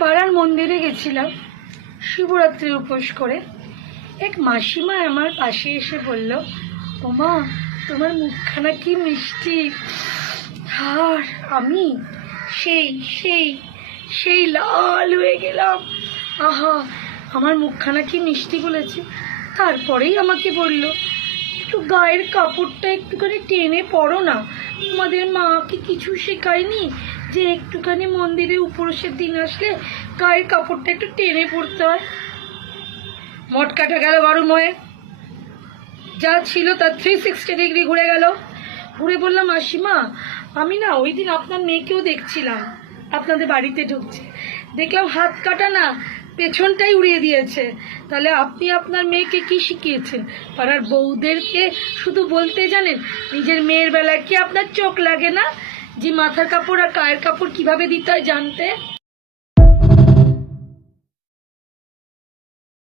পাড়ার মন্দিরে গেছিলাম শিবরাত্রি উপোস করে। এক মাসিমা আমার পাশে এসে বলল, ওমা তোমার মুখখানা কি মিষ্টি। আর আমি সেই সেই সেই লাল হয়ে গেলাম। আহা, আমার মুখখানা কি মিষ্টি বলেছে। তারপরেই আমাকে বলল, একটু গায়ের কাপড়টা একটুখানি টেনে পরো না। আমাদের মা কি কিছু শেখায়নি যে একটুখানি মন্দিরে উপোসের দিন আসলে গায়ের কাপড়টা একটু টেনে পরতে হয়? মটকাটা গেল গরম হয়ে, যা ছিল তার 360 ডিগ্রি ঘুরে গেল। ঘুরে বললাম, মাসিমা আমি না ওই দিন আপনার মেয়েকেও দেখছিলাম আপনাদের বাড়িতে ঢুকছে, দেখলাম হাত কাটা না, পেছনটাই উড়িয়ে দিয়েছে। তাহলে আপনি আপনার মেয়েকে কি শিখিয়েছেন? পাড়ার বউদেরকে শুধু বলতে জানেন, নিজের মেয়ের বেলায় কি আপনার চোখ লাগে না যে মাথার কাপড় আর গায়ের কাপড় কিভাবে দিতে হয় জানতে?